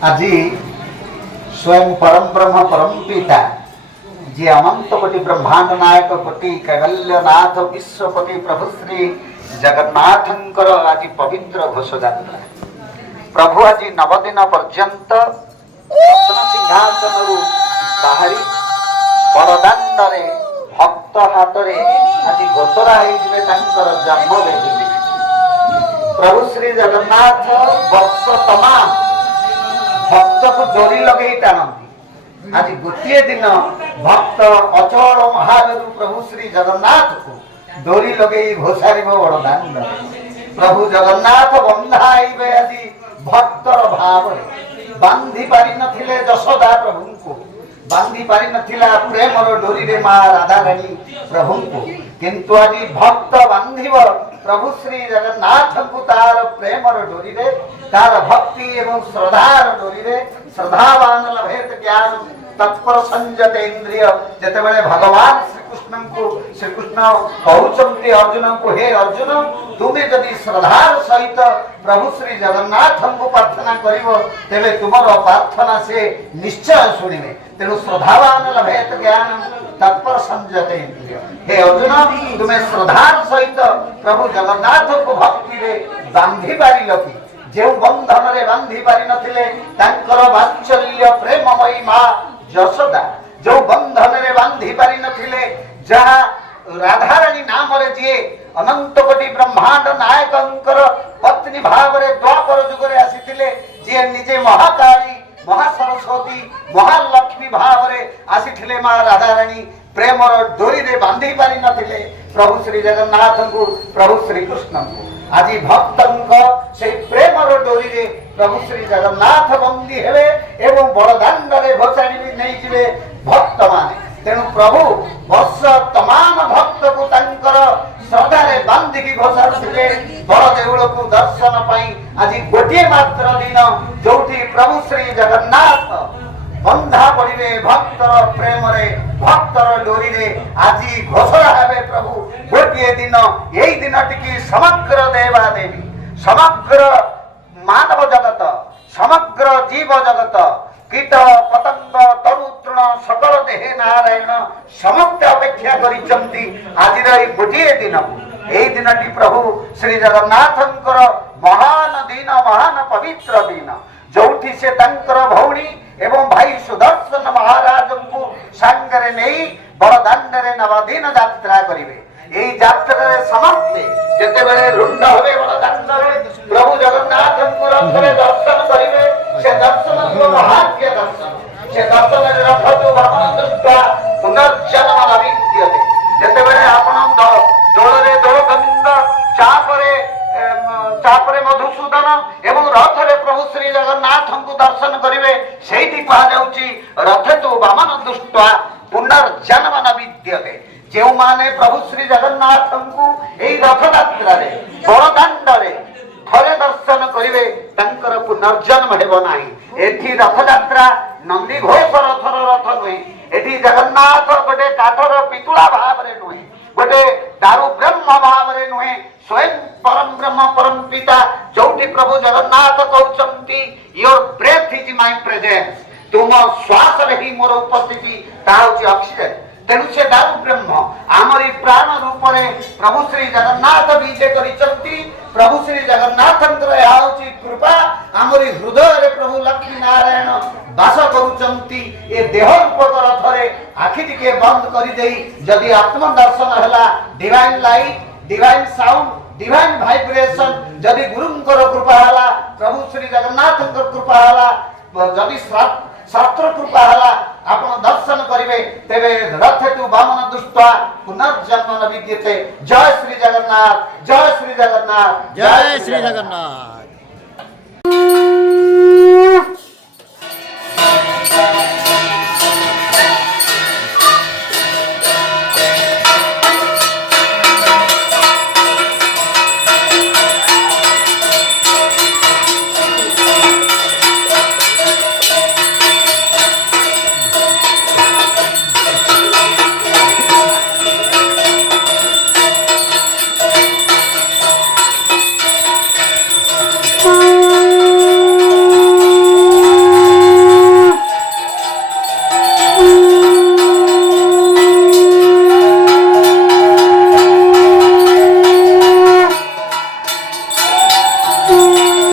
आज स्वयं परम ब्रह्म परम पिता जी अनंत कोटि ब्रह्मांड नायक कोटि कैवल्यनाथ विश्वपति प्रभु श्री जगन्नाथंकर आज पवित्र घोष यात्रा प्रभु आज नवदिन पर्यंत रत्न सिंहासन बाहरी बड़दाण्ड भक्त हाथ आज घोषरा हो जन्मवेदी प्रभु श्री जगन्नाथ वर्ष तमाम भक्त को डोरी लगे टाणती आज गोटे दिन भक्त अचल महावीर प्रभु श्री जगन्नाथ को डोरी लगे घोषार बड़दाण्ड प्रभु जगन्नाथ बंधाइबे आज भक्तर भाव बांधी पारि नथिले यशोदा प्रभु को बांधी पारि नथिला प्रेमर डोरी रे मां राधा रानी प्रभु को किंतु आज भक्त बांधिब प्रभु श्री जगन्नाथ को तार प्रेमर डोरी रे तार भक्ति एवं श्रद्धार डोरी रे श्रद्धावान लभेत ज्ञान तत्पर संजत इंद्रिय जते बेले भगवान श्री कृष्ण कहउचंती अर्जुन को हे अर्जुन तुमे यदि श्रद्धार सहित प्रभु श्री जगन्नाथ को प्रार्थना करिवो तेबे तुमर प्रार्थना से निश्चय सुनिबे तेणु श्रद्धावान लभेत ज्ञान तत्पर संजत इंद्रिय हे अर्जुन तुमे श्रद्धार सहित प्रभु जगन्नाथ को भक्ति रे बांधी पारिल कि जो बंधन रे बांधी पारि नथिले तांकर वात्सल्य प्रेममयी मां यशोदा जो बंधन रे बांधी पारि नथिले जहाँ राधा रानी नाम रे जे अनंत कोटि ब्रह्मांड नायकंकर पत्नी भाव रे द्वापर युग रे आसीथिले जे निजे महाकाली महासरस्वती महालक्ष्मी भाव रे आसीथिले मां राधा रानी प्रेमर डोरी रे बांधी पारि नथिले प्रभु श्री जगन्नाथ को प्रभु श्री कृष्ण को आज भक्तंक से प्रेमर डोरी रे प्रभु श्री जगन्नाथ बंदी हेबे एवं बड़दाण्ड रे घोषाड़ी नहीं जिवे भक्त माने तेणु प्रभु वर्ष तमाम भक्त को तांकर श्रद्धा रे बांधी की घोषाड़ुथिले बड़ देउल को दर्शन पाई आज गोटे मात्र दिन जोठी प्रभु श्री जगन्नाथ बंधा पड़े भक्तर प्रेम रे भक्तर डोरी रे आज घोषणा हेबे प्रभु गोटे दिन यही दिन टिकी समग्र देवा देवी समग्र मानव जगत समग्र जीव जगत कीट पतंग तरु तृण सकल देहे नारायण समस्त अपेक्षा करिसंती आज गोटे दिन यही दिन प्रभु श्री जगन्नाथंकर महान दिन महान पवित्र दिन जोठी से तंकर भौणी एवं भाई सुदर्शन महाराज को सांगरे नहीं बड़दाण्ड रे नवदिन यात्रा करिवे एई यात्रा रे समस्ते जेते बेले रुंड होबे बड़दाण्ड रे प्रभु जगन्नाथ को रथरे दर्शन करिवे से दर्शन को महाज्ञ दर्शन से दर्शन रे रथ तो भगवान दृष्टा पुनर्जन्म लभित्यते जेते बेले आपण दोल रे दोल गोविंद चापरे मधुसूदन एवं रथ रे प्रभु श्री जगन्नाथ को दर्शन करिवे सेठी कहा जाउची रथ तो वामन दुष्टा पुनर्जन्म न विद्यते जो माने प्रभु श्री जगन्नाथ को एई रथ यात्रा रे बड़दाण्ड रे थरे दर्शन करिवे तांकर पुनर्जन्म हेबो नाही एठी रथ यात्रा नंदी घोष रथर रथ नुहे एठी जगन्नाथ गोटे काठर पितुला भाव रे नुहे गोटे दारु ब्रह्म भाव रे नुहे स्वयं परम ब्रह्म परम पिता जोठी प्रभु जगन्नाथ कहउचंती your breath is my presence तुम श्वास रे ही मोर उपस्थिति ताउची ऑक्सीजन तेणु से दारु ब्रह्म आमरी प्राण रूप रे प्रभु श्री जगन्नाथ विजय करिसंती प्रभु श्री जगन्नाथंकर आउची कृपा आमरी हृदय रे प्रभु लक्ष्मी नारायण वास करूचंती ए देह रूप रथ रे आखि टिके बंद करि देई जदि आत्म दर्शन हला divine light divine sound divine vibration जदि गुरुंकर कृपा हला प्रभु श्री जगन्नाथंकर कृपा हला जदि शास्त्र कृपा हला आपण दर्शन करिवे तेबे रथ तु वामन दुष्टा पुनर्जन्म न विद्यते जय श्री जगन्नाथ जय श्री जगन्नाथ जय श्री जगन्नाथ।